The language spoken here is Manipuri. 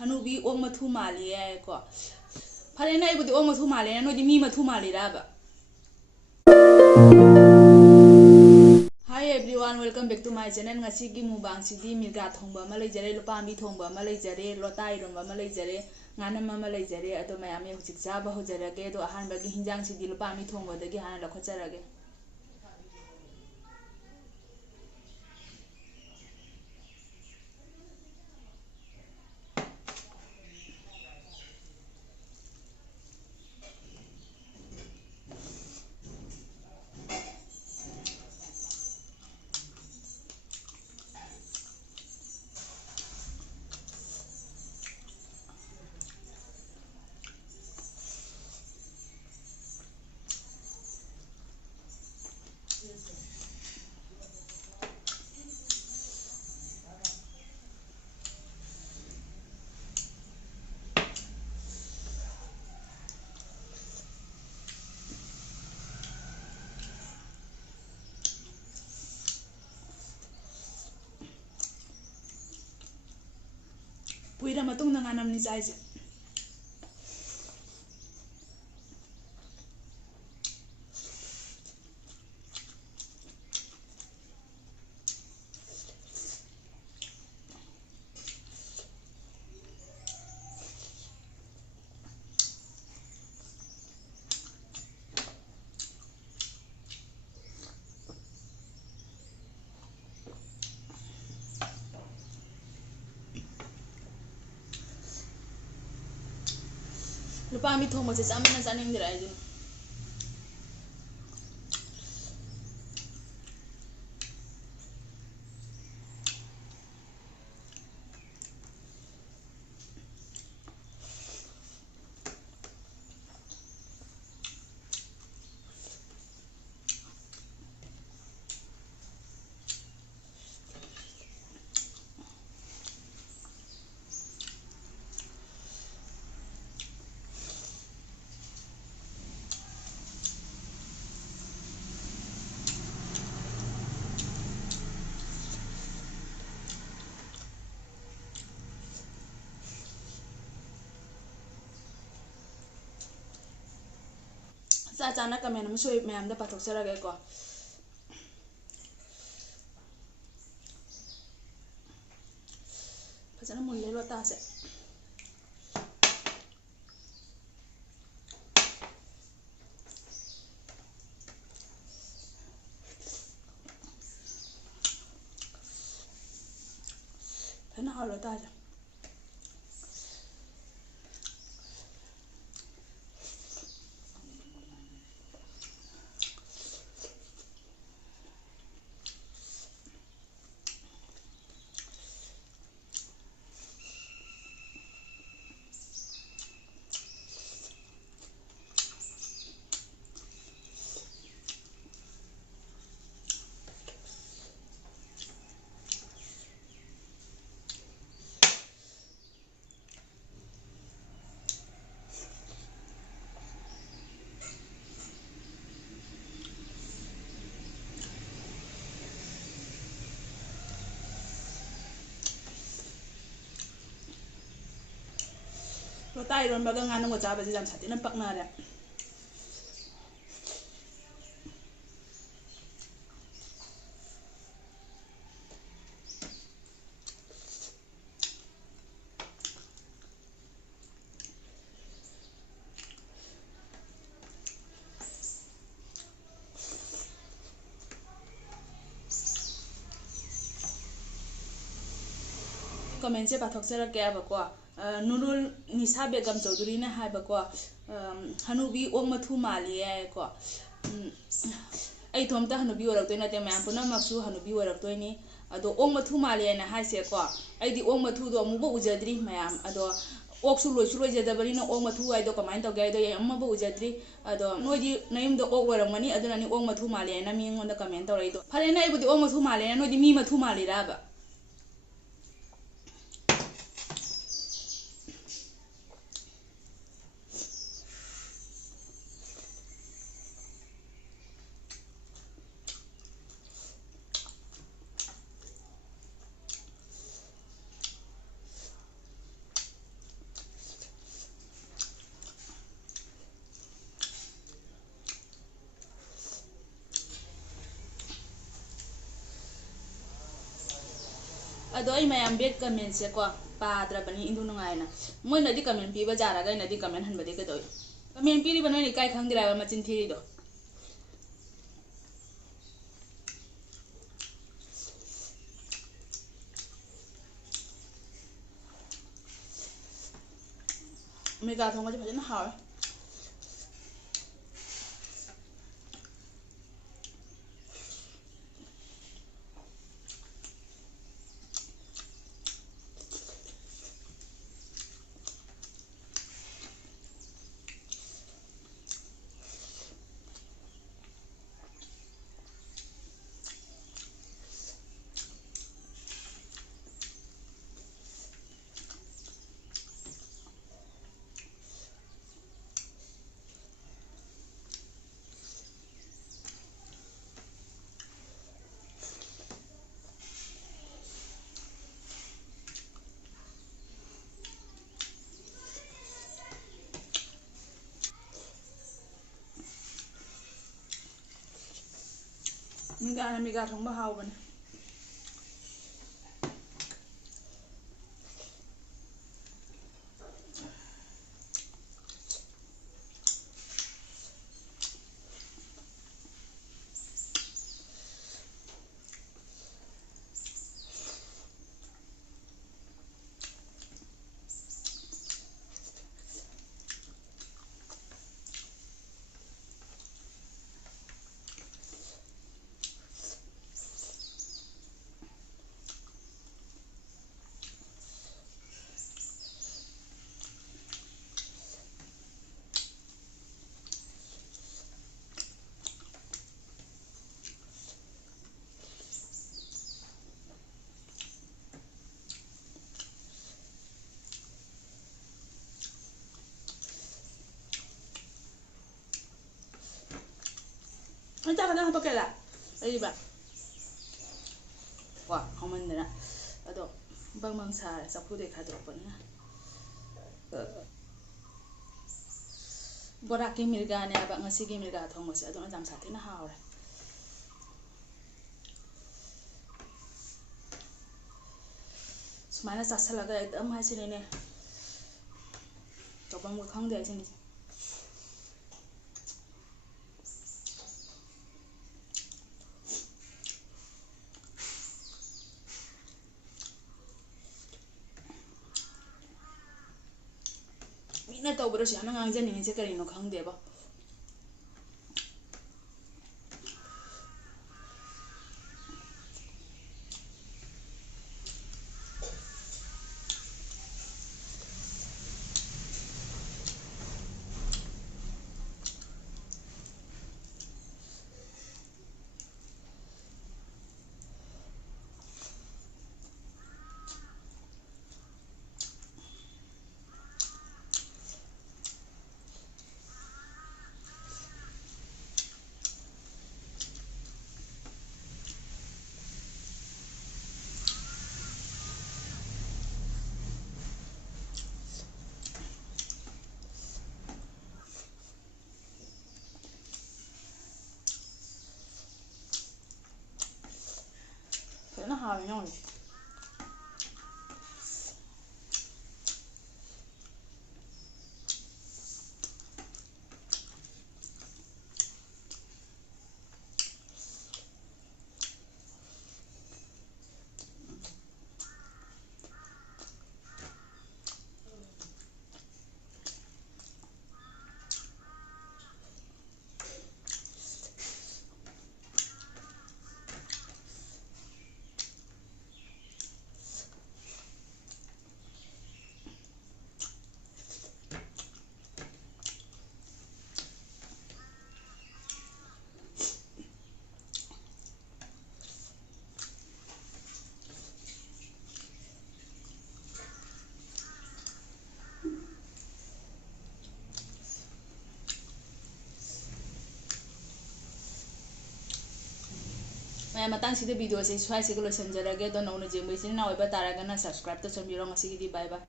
हनुबी ओंग मथु माली है को फरे ना इबुदी ओंग मथु माली ना नोदी मी मथु माली राबा hi everyone welcome back to my channel ngasi gi mubang sidi mirga thongba ma leijare lupambi thongba ma leijare lota iromba ma leijare nganam ma leijare ado mayam ye hujik chaba hojarage do ahan ba gi hinjang sidi lupambi thongba dagi hana lakhocharage puira matung na nganam ni chaise lupambi thongba se chamna chaning dira ai sa chana kamen am soi mayam da pathok sarage ko phajana mulle lota se phana ha lota ja lota iron baga nganam go chaba jam satina pakna ra comment se pathok sara ke abako nurul nisa begam chaudhuri na haibako hanubi ong mathu mali ai ko ai thomta hanubi orak toina te mayam puna maksu hanubi orak toini ado ong mathu mali na haise ko ai di ong mathu do mu bo ujadri mayam ado ok su loi jadabari na ong mathu ai do kamain to gai do yamma bo ujadri ado noidi naim do ok oramani aduna ni ong mathu mali na mi ngonda comment torai do phare na ibudi ong mathu mali na noidi mi mathu mali raba ꯑꯗꯣ ꯑꯩ ꯃꯌꯥꯝ ꯕꯦꯠ ꯀꯃꯦꯟꯁꯦ ꯀꯣ ꯄꯥꯗ꯭ꯔꯕꯅꯤ ꯏꯟꯗꯨ ꯅꯨꯡꯉꯥꯏꯅ ꯃꯣꯏꯅꯗꯤ ꯀꯃꯦꯟ ꯄꯤꯕ ꯖꯥꯔꯒ ꯑꯩꯅꯗꯤ ꯀꯃꯦꯟ ꯍꯟꯕꯗꯤ ꯀꯩꯗꯧꯏ ꯀꯃꯦꯟ ꯄꯤꯔꯤꯕ ꯅꯣꯏꯅ ꯏꯀꯥꯏ ꯈꯪꯗ꯭ꯔꯦꯕ ꯃꯆꯤꯟ ꯊꯤꯔꯤꯗꯣ ꯃꯦꯒꯥ ꯊꯣꯡꯕꯁꯦ ꯐꯖꯅ ꯍꯥꯎꯋꯦ ꯃꯦꯒꯥ ꯊꯣꯡꯕ ꯍꯥꯎꯕꯅꯦ ꯆꯥꯛ ꯈꯛꯇꯪ ꯍꯥꯞꯄꯛꯀꯦꯔꯥ ꯂꯩꯔꯤꯕ ꯀꯣ ꯍꯥꯎꯃꯟꯗꯅ ꯑꯗꯣ ꯕꯪ ꯁꯥꯔꯦ ꯆꯐꯨꯗꯩ ꯈꯥꯏꯗꯣꯛꯄꯅꯤꯅ ꯕꯣꯔꯥꯛꯀꯤ ꯃꯤꯔꯒꯥꯅꯦ ꯍꯥꯏꯕ ꯉꯁꯤꯒꯤ ꯃꯤꯔꯒꯥ ꯊꯣꯡꯕꯁꯦ ꯑꯗꯨꯅ ꯌꯥꯝ ꯁꯥꯊꯤꯅ ꯍꯥꯎꯔꯦ ꯁꯨꯃꯥꯏꯅ ꯆꯥꯁꯜꯂꯒ ꯑꯗꯨꯝ ꯍꯥꯏꯁꯤꯅꯤꯅꯦ ꯇꯧꯐꯝꯒ ꯈꯪꯗꯦ ꯍꯥꯏꯁꯤꯅꯤ ꯃꯤꯅ ꯇꯧꯕꯗꯁꯨ ꯌꯥꯝꯅ ꯉꯥꯡꯖꯅꯤꯡꯉꯤꯁꯦ ꯀꯔꯤꯅꯣ ꯈꯪꯗꯦꯕ فعلا هاوي نوعي ꯃꯌꯥꯝ ꯃꯇꯥꯡꯁꯤꯗ ꯚꯤꯗꯤꯑꯣꯁꯦ ꯁ꯭ꯋꯥꯏꯁꯤꯒ ꯂꯣꯏꯁꯤꯟꯖꯔꯒꯦ ꯑꯗꯣ ꯅꯧꯅ ꯌꯦꯡꯕ ꯏꯆꯤꯟ ꯏꯅꯥꯎ ꯑꯣꯏꯕ ꯇꯥꯔꯒꯅ ꯁꯕꯁꯀ꯭ꯔꯥꯏꯕ ꯇꯧꯁꯟꯕꯤꯔꯣ ꯉꯁꯤꯒꯤꯗꯤ ꯕꯥꯏ ꯕꯥꯏ